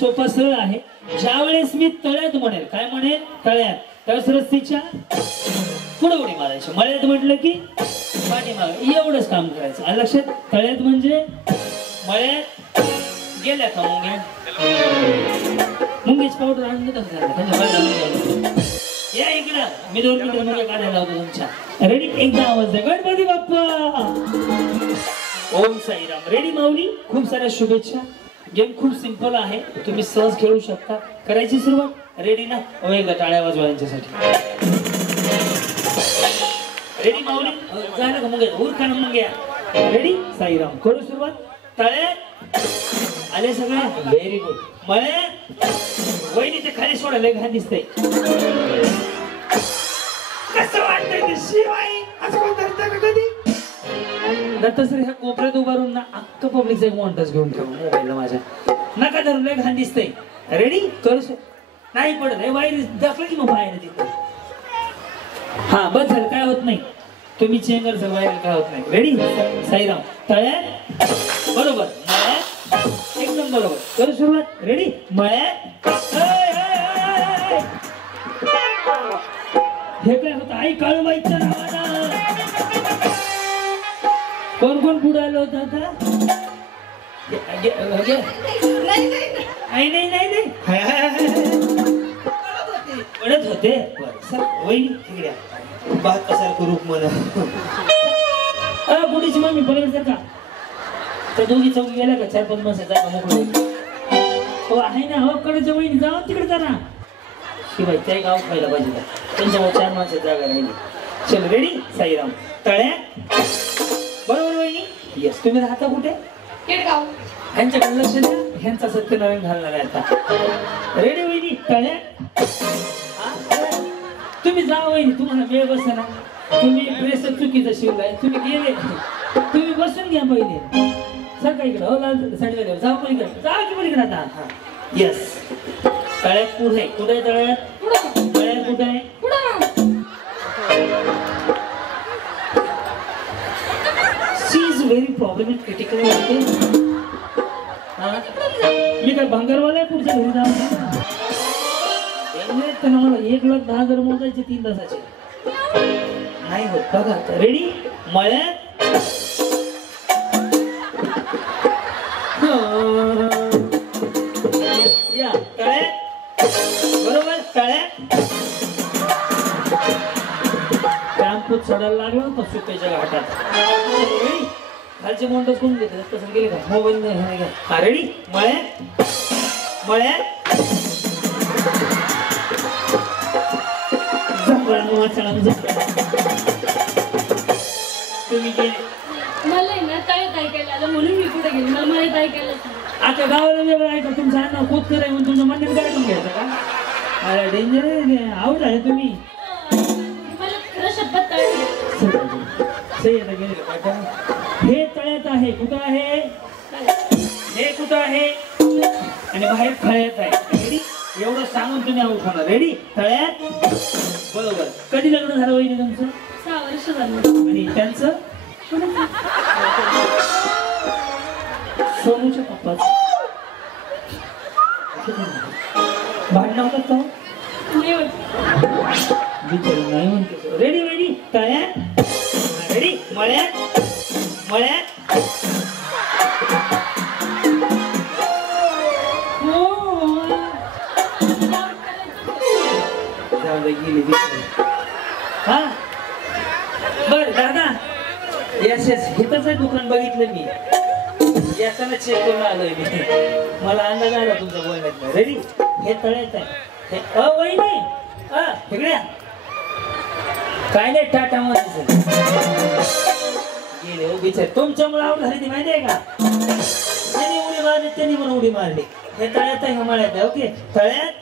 सोपा सरळ आहे. ज्यावेळेस मी तळ्यात म्हणेल, काय म्हणेल तळ्यात, त्यावेळेस रस्तीच्या पुढे उडी मारायची. मळ्यात म्हटलं की पाठीमागे, एवढंच काम करायचं. आणि लक्षात, तळ्यात म्हणजे मळ्यात गेल्या का मुंग्या, मुंगीच पावडर आणून या इकडं, मी 2 मिनिटं मुंग्या काढायला होतो तुमच्या. रेडी? एकदा आवाज द्या, गणपती बाप्पा. ओम साईराम. रेडी माऊली? खूप साऱ्या शुभेच्छा. गेम खूप सिंपल आहे, तुम्ही सहज खेळू शकता. करायची सुरुवात? रेडी ना? एकदा टाळ्या वाजवा यांच्यासाठी. रेडी माऊली? झालं का मुंग्या? उरका ना मुंग्या. रेडी? साईराम. करू सुरुवात. तळ्यात आले सगळे? Very good. मळ्यात वहिनी ते खाली सोडा, लय घाण दिसतंय. कसं वाटतंय ते शिवाई? असं कोण करतं का कधी? दत्तश्री ह्या कोपऱ्यात उभारून ना अख्खं पब्लिकचा एक मॉन्टाज घेऊन ठेवा मोबाईलला माझ्या. नका धरून, लय घाण दिसतंय. रेडी? करू नाही पडत हे वाईट दाखलं की मग बाहेर तिथं. हा बस झालं, काय होत नाही. तुम्ही चेंगरचं बाहेर काय होत नाही. रेडी? साईराम. तळ्यात बरोबर, मळ्यात एकदम बरोबर. करू सुरुवात. रेडी? मळ्यात. हे काय होतं? आई काळूबाईच्या नावानं. कोण कोण पुढे आलं होतं आता? नाही पडत होते. वहिनी तिकडे बात कसारखं रूप म्हणा. बुडीची मम्मी पलीकडे का त्या दोघी चौकी गेल्या का? 4-5 माणसं जागा मोकळं हो आहे ना. हो कडे वहिनी जाऊ तिकडे करा. शिवाय त्या गाव खायला पाहिजे, त्यांच्यामुळे 4 माणसं जागा राहिली. चल रेडी? साईराम. तळ्यात बरोबर वहिनी? येस. तुम्ही राहता कुठे? केडगाव. ह्यांच्याकडे लक्ष द्या, ह्यांचा सत्यनारायण घालणार आहे आता. रेडी वहिनी? तळ्यात. तुम्ही जा वहिनी, तुम्हाला वेळ बसा ना. तुम्ही ड्रेस चुकीचा शिवलाय, तुम्ही गेले. तुम्ही बसून घ्या पहिले. सर काय इकडे? हो लाल साडीवाल्यावर जा पलीकडे, जा की पलीकडे आता. हा येस. तळ्यात पुढे. कुठे तळ्यात? तळ्यात कुठे आहे? She is very problem critical. मी काय भांगरवाला आहे पुढच्या घरी जाऊन? त्यांना मला 1,10,000 मोजायचे 3 तासाचे नाही होत. बघा रेडी? मळ्यात या तळ्यात बरोबर. तळ्यात टॅम्पो चढायला लागला होता सुप्याच्या घाटात. खालचे मोंटच कोण घेतले तसं गेले का? मोबाईल नाही घ्या. हा रेडी? मळ्यात. मळ्यात तुम्ही गेले. मला ना तळ्यात ऐकायला आलं म्हणून मी कुठे गेले. मला मळ्यात ऐकायला आता गावाला वेगळं ऐका. तुमचं अन्न कोत कराय म्हणून तुमचं मंदिर काय करून घ्यायचं का? अरे डेंजर आहे. आवड आहे तुम्ही. मला खरं शपथ गेले का? हे तळ्यात आहे. कुठं आहे? हे कुठं आहे? आणि बाहेर खळ्यात आहे. रेडी? एवढं सांगून तुम्ही आऊट होणार. रेडी? तळ्यात बरोबर. कधी लग्न झालं वहिनी तुमचं? 6 वर्ष झालं. आणि त्यांचं? सोनूच्या पप्पाचं. भांडणं होतात का? बिचारी नाही म्हणते. रेडी? रेडी? तळ्यात. रेडी? मळ्यात. मळ्यात गेली. हा बर दादा. Yes yes. इथंच आहे दुकान, बघितलं मी. याच्यानं चेक करून आलोय मी. मला अंदाज आला तुमचा बोलण्यात. रेडी? हे तळ्यात आहे. वहिनी इकडे काय नाही टाटा मध्ये गेले हो बिचार. तुमच्यामुळे आवड झाली ती माहिती आहे का? त्यांनी उडी मारली, त्यांनी पण उडी मारली. हे तळ्यात आहे, मळ्यात आहे. ओके तळ्यात.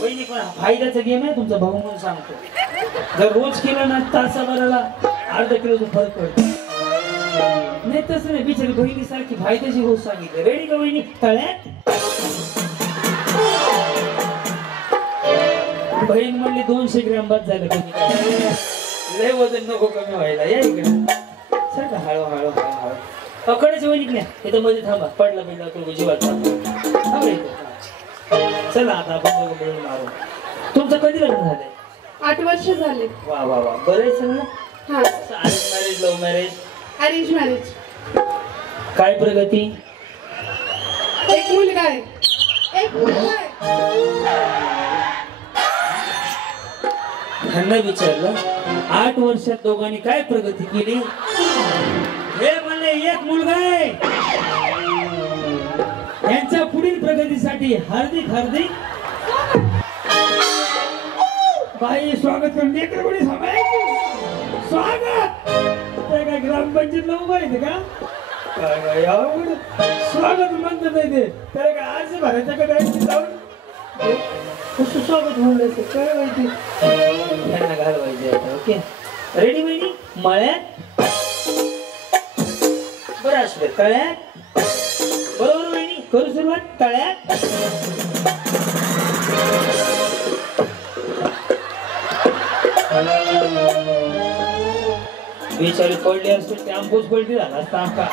वहिनी पण फायद्याचा गेम आहे तुमचा भाऊ म्हणून सांगतो. जर रोज केलं ना तासाभराला अर्धा किलोचा फरक पडतो. नाही तसं नाही. बिचारी बहिणी सारखी फायद्याची गोष्ट सांगितली. रेडी का वहिनी? तळ्यात. बहीण म्हणली 200 ग्रॅम बस झालं. तुम्ही लय वजन नको कमी व्हायला. या इकडे सर का? हळू हळू हळू हळू पकडायचं वहिनी. इथं मध्ये थांबा. पडला बिडला तो जीवात थांबा. चला आता आपण दोघं मिळून मारू. तुमचं कधी लग्न झालंय? 8 वर्ष झाले. वा वा वा, बरं आहे सगळं. हा. Arrange marriage, love marriage? Arrange marriage. काय प्रगती? एक मुलगा आहे. एक मुलगा आहे. त्यांना विचारलं 8 वर्षात दोघांनी काय प्रगती केली? हे म्हणले एक मुलगा आहे. यांच्या पुढील प्रगतीसाठी हार्दिक हार्दिक बाई स्वागत करून लेकर कोणी सांभाळायचं स्वागत. ते काय ग्रामपंचायतला उभं आहे का? काय काय अवघड स्वागत म्हणतात नाही ते. त्याला काय आज भरायचं का नाही जाऊन कसं स्वागत म्हणलं काय माहिती. त्यांना घालवायचे आता. ओके रेडी वहिनी? मळ्यात बरं असू दे. तळ्यात बरोबर वहिनी? करू सुरुवात. तळ्यात बिचारी पडली असते ते आंबूस पलटी झाला असता आमका.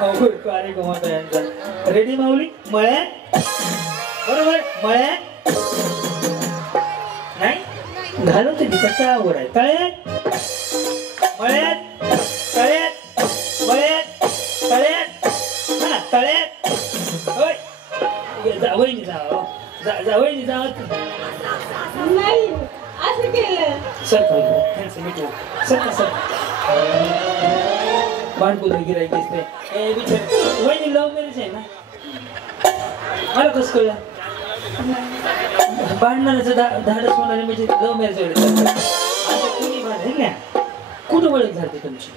अवघड कार्यक्रम होता यांचा. रेडी माऊली? मळ्यात बरोबर. मळ्यात नाही घालवते ती कसा अवघड आहे. तळ्यात मळ्यात तळ्यात मळ्यात तळ्यात. हा तळ्यात. होय वहिनी जावा जा वहिनी जावा. नाही असं केलं. सर सर सर बाणपूर गिरायक दिसते. विचार वहिनी लव्ह मॅरेज आहे ना? मला कसं कळलं? भांडणाचं धाडस होणारे म्हणजे लव्ह मॅरेज वगैरे. आता कुणी भांडे ना कुठं ओळख झाली तुमची?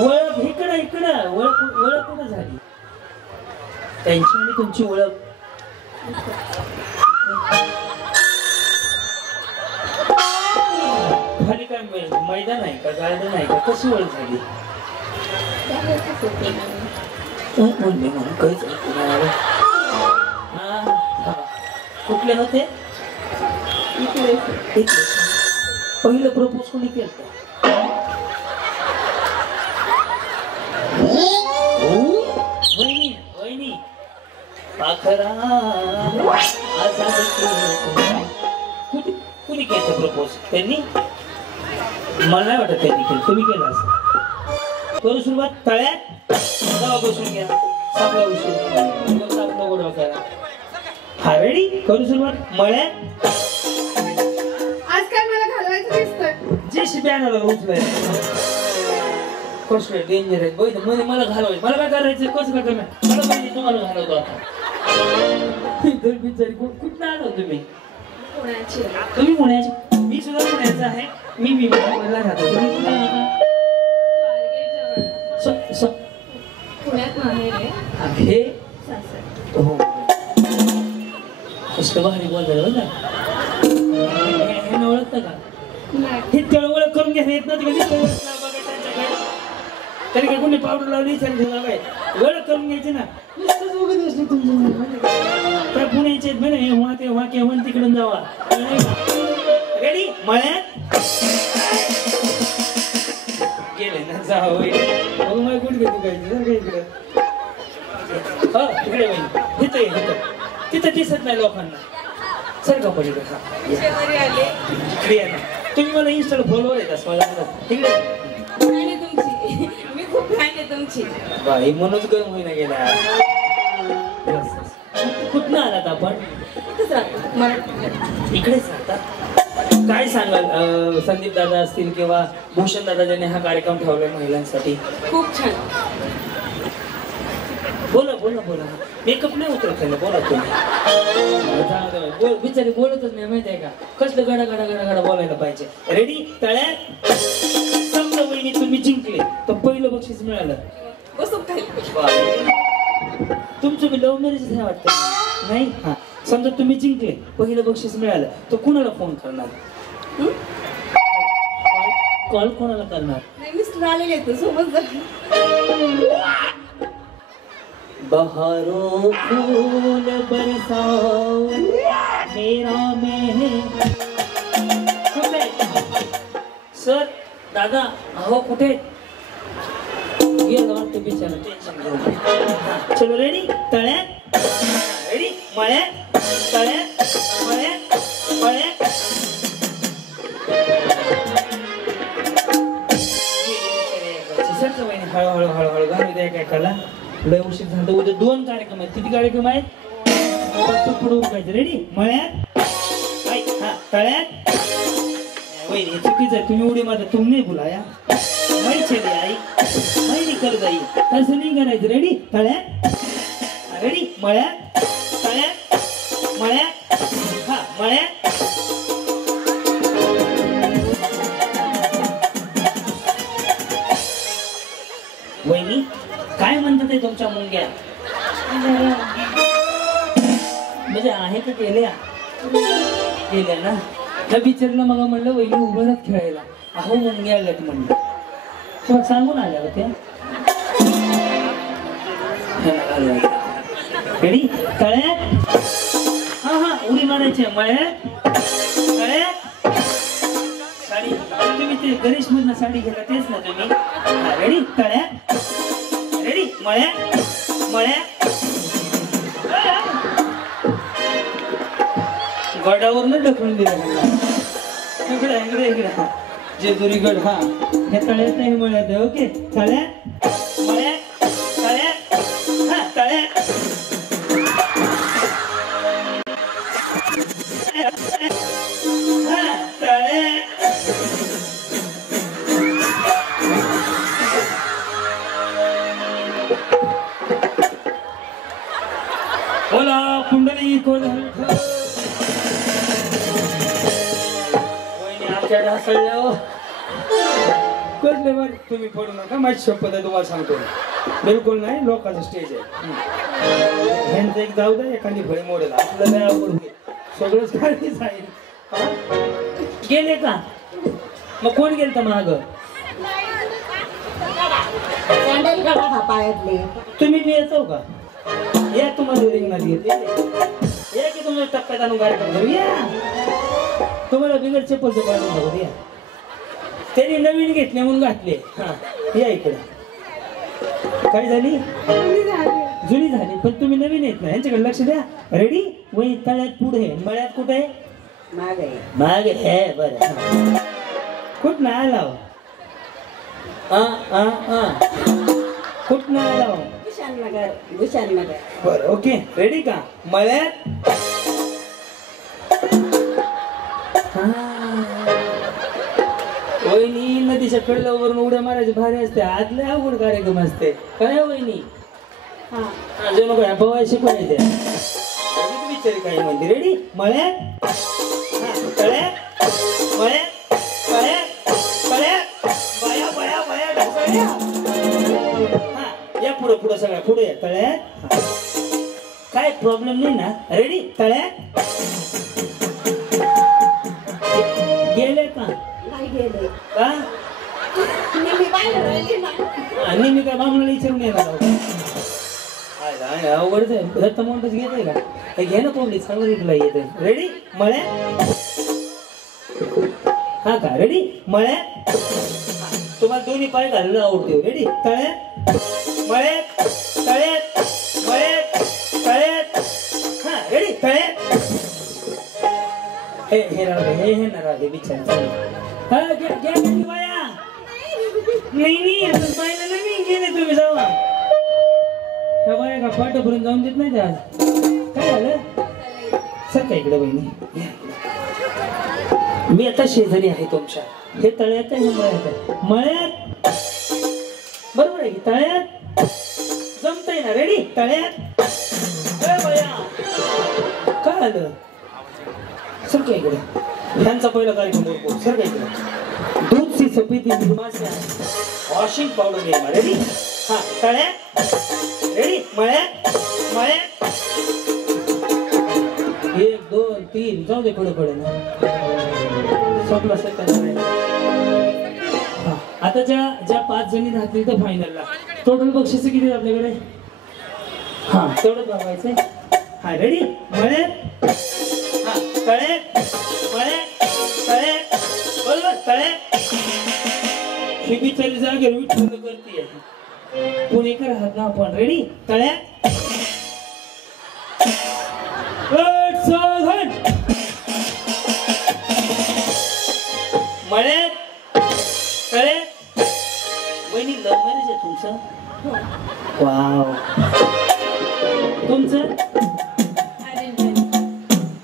ओळख इकडं इकडं ओळख कुठं झाली त्यांची आणि तुमची ओळख? खाली काय मैदान आहे का गार्डन आहे का? कशी ओळख झाली? म्हणले म्हणून काहीच कुठले होते? पहिलं प्रपोज कोणी केलं? वहिनी वहिनी पाखरा कुणी केलं प्रपोज? त्यांनी? मला नाही वाटत त्यांनी केलं. तुम्ही केलं असं. करू सुरुवात. तळ्यात जावा बसून घ्या. सापला उशीर हा रेडी? करू सुरुवात. मळ्यात आज काय मला घालवायचं दिसतंय. जे शिप्याला उचलाय कसं डेंजर आहे. बघ मध्ये मला घालवायचं. मला काय करायचं? कसं काय करणार? मला पाहिजे तुम्हाला घालवतो आता. बिचारी कुठं आलो तुम्ही? पुण्याची. तुम्ही पुण्याचे? मी सुद्धा पुण्याचा आहे. मी विमानाला राहतो. तुम्ही कुठे राहता? पुण्यात माहेर आहे. हे सासर. हो कसं भारी बोलतात बघा. हे ओळखतं का? नाही. हे तेवढं ओळख करून घ्या. येत नव्हती कधी तरी काय कोणी पावडर लावली ओळख करून घ्यायची ना. नुसतंच बघत असते तुमच्या काय पुण्याचे ते वाक्य म्हण तिकडून जावा. रेडी? मळ्यात गेले ना जावं मग मला कुठे घेतो काय इकडे. हो तिकडे बाई इथं तिथं दिसत नाही लोकांना. सर का पलीकडे इकडे या ना. तुम्ही मला इन्स्टाला फॉलोवर येतात मला तिकडे. मी खूप फॅन आहे तुमची. बाई म्हणूनच गरम होईना गेला. कुठनं आलात आपण? इथेच राहतो. इकडेच राहतात. काय सांगाल संदीप दादा असतील किंवा भूषण दादा ज्यांनी हा कार्यक्रम ठेवलाय महिलांसाठी? खूप छान. बोला बोला बोला. मेकअप नाही उतरत बोला तुम्ही. बोल बिचारी बोलतच नाही माहिती आहे का? कसलं गडा गडा गडा गडा बोलायला पाहिजे. रेडी? तळ्यात समजा वहिनी तुम्ही जिंकले तर पहिलं बक्षीस मिळालं. बसून खाली. तुमचं मी लव्ह मॅरेज नाही वाटतं? नाही. हा समजा तुम्ही जिंकले पहिलं बक्षीस मिळालं तर कुणाला फोन करणार? कॉल कोणाला करणार? नाही मिस्टर आलेले आहेत सोबत जा. बहारों फूल बरसाओ मेरा में. कुठे सर? दादा अहो कुठे? बघतो बिचारा टेन्शन घेऊन. चलो रेडी तळ्यात रेडी मळ्यात तळ्यात मळ्यात मळ्यात. हळूहळू हळूहळू घालू द्या काय कला लय उशीर झालं. उद्या 2 कार्यक्रम आहेत. किती कार्यक्रम आहेत? पुढे उठायचं. रेडी मळ्यात हा तळ्यात. वहिनी चुकीचं आहे. तुम्ही उडी मारता. तुम्ही नाही बुलाया माही चले आई माही निकल जाई तसं नाही करायचं. रेडी तळ्यात रेडी मळ्यात तळ्यात मळ्यात हा मळ्यात. वहिनी काय म्हणतात ते तुमच्या मुंग्या? म्हणजे आहे का केल्या केल्या ना. त्या बिचारीला मग म्हणलं वहिनी उभं राहत खेळायला. अहो मुंग्या आल्यात म्हणलं. मग सांगून आल्या होत्या. रेडी तळ्यात हा हा उडी मारायची मळ्यात तळ्यात. साडी तुम्ही ते गणेश मधनं साडी घेता तेच ना तुम्ही. रेडी तळ्यात रेडी मळ्यात मळ्यात. गडावरनं ढकलून दिलं. इकडे इकडे इकडे जेजुरीगड. हा हे तळ्यात नाही मळ्यात. ओके तळ्यात मळ्यात तळ्यात हा तळ्यात हा तळ्यात. बोला कुंडली कोण ढासळल्या कसले बरं. तुम्ही पडू नका माझी शपथ आहे तुम्हाला सांगतो. बिलकुल नाही. लोकांचं स्टेज आहे. ह्यांचं एक जाऊ द्या एखादी फळी मोडेल आपलं नाही आवड सगळंच काढली जाईल. गेले का मग कोण गेल तर माग? तुम्ही बी येतो का? या तुम्हाला रिंगणात येते या की तुम्ही टप्प्यात आणून कार्यक्रम करू या. तुम्हाला बिगर चप्पलचं पाडून बघू या. त्यांनी नवीन घेतले म्हणून घातले. हा या इकडे. काय झाली? जुनी झाली पण तुम्ही नवीन येत ना. यांच्याकडे लक्ष द्या. रेडी वही तळ्यात पुढे मळ्यात कुठे माग आहे. बरं कुठं आला कुठं आला? भूषणनगर. बरं ओके रेडी का मळ्यात वहिनी नदीच्या कडेला वरून उड्या मारायची भारी असते. आदले अवघड कार्यक्रम असते काय वहिनी. जो नको पवाय शिकवायचे विचारी काही म्हणते. रेडी मळ्यात तळ्यात मळ्यात तळ्यात तळ्यात बया बया बया ढासळल्या. हा या पुढं पुढं सगळ्या पुढे या तळ्यात. काय प्रॉब्लेम नाही ना. रेडी तळ्यात गेले का? गेले का? मी काय बामणाला विचारून येणार अवघडच आहे. दत्त मोठच घेतोय का? घे ना कोंबडी सांगून येते. रेडी मळ्यात हा का रेडी मळ्यात. तुम्हाला दोन्ही पाय घालणं आवडते. रेडी तळ्यात मळ्यात तळ्यात मळ्यात तळ्यात हा रेडी तळ्यात. हे ना राहते बिचार. नाही असं पाहिलं ना मी. गेले तुम्ही जावा त्या बाया का पाठापर्यंत जाऊन देत नाही. आज काय झालं सर काय इकडे बहिणी. मी आता शेजारी आहे तुमच्या. हे तळ्यात आहे हे मळ्यात आहे. मळ्यात बरोबर आहे की तळ्यात जमतंय ना. रेडी तळ्यात काय आलं सर काय इकडे. ह्यांचा पहिला कार्यक्रम सर काय इकडे. दूध सी सफेदी वॉशिंग पावडर घ्या. रेडी हा तळ्यात रेडी मळ्यात मळ्यात 1 2 3 जाऊ दे पुढे पुढे ना. संपला सेकंद. आता ज्या 5 जणी राहतील तर फायनलला टोटल बक्षीस किती आपल्याकडे? हा तेवढंच बघायचंय. हा रेडी मळ्यात हा तळ्यात मळ्यात तळ्यात बरोबर तळ्यात. ही बिचारी जागेवर विठ्ठल करते. पुणेकर आहात ना आपण. रेडी? तळ्या मळ्यात तळ्यात. वहिनी लव्ह मॅरेज आहे तुमचं? वाव. तुमचं?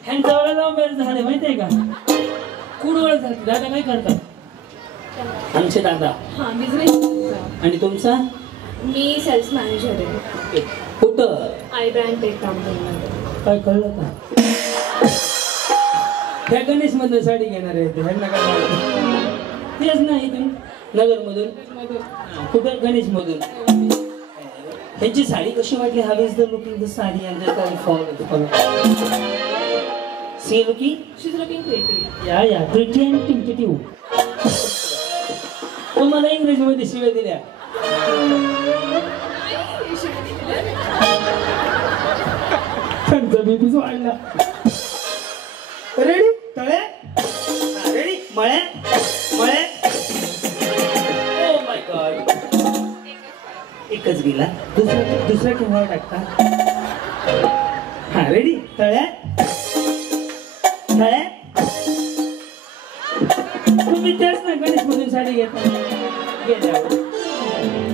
ह्यांच्यावर लव्ह मॅरेज झाले माहितीये का? कुडवळ झाली. दादा काय करतात? आमचे दादा. हा बिझनेस. आणि तुमचा? मी सेल्स मॅनेजर आहे. कुठं? आय ब्रँड टेक कंपनीमध्ये. काय कळलं का? त्या गणेश मधून साडी घेणार आहे ते. ह्यांना काय माहिती? तेच नाही इथून नगर मधून. कुठं? गणेश मधून. ह्यांची साडी कशी वाटली? How is the looking the sari and the follow. She looking? She is looking pretty. या प्रिटी अँड टिंकेटिव्ह. तुम्हाला इंग्रजीमध्ये शिव्या दिल्या. त्यांचा बीपीच वाढला. रेडी? तळ्या रेडी? मळ्या मळ्या. Oh my god. एकच गेला. दुसरा केव्हा टाकता? हा रेडी? तळ्या तळ्या. तुम्ही त्याच ना गणेश मधून साडी घेता गेल्यावर.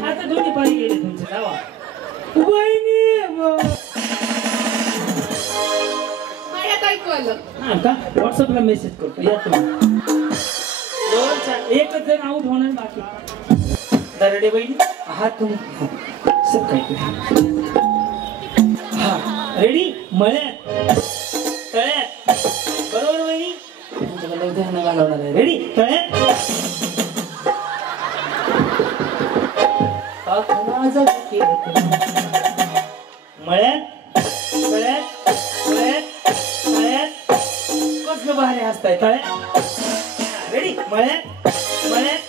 आता दोन्ही पाणी गेले तुमचे. जावा वहिनी. हा का? व्हॉट्सअपला मेसेज करतो. या तुम्ही. एकच जण आउट होणार बाकी. दरडे बहिणी आहात तुम्ही? सर काय? हा रेडी? मळ्यात तळ्यात. बरोबर बहिणी? तुमच्याकडे उद्यानं घालवणार आहे. रेडी? तळ्यात मळ्यात तळ्यात मळ्यात तळ्यात. कसलं भारी हसताय. तळ्यात रेडी? मळ्यात मळ्यात.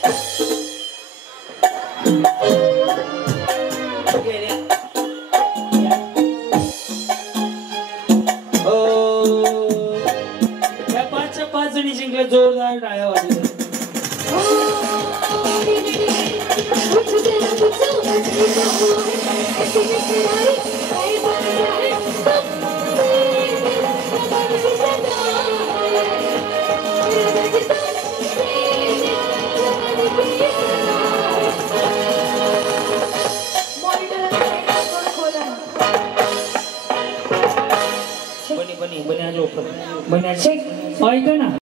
या पाचच्या 5 जणी जिंकल्या. जोरदार टाळ्या वाजल्या. बनी बनी बनी आज ऐका ना.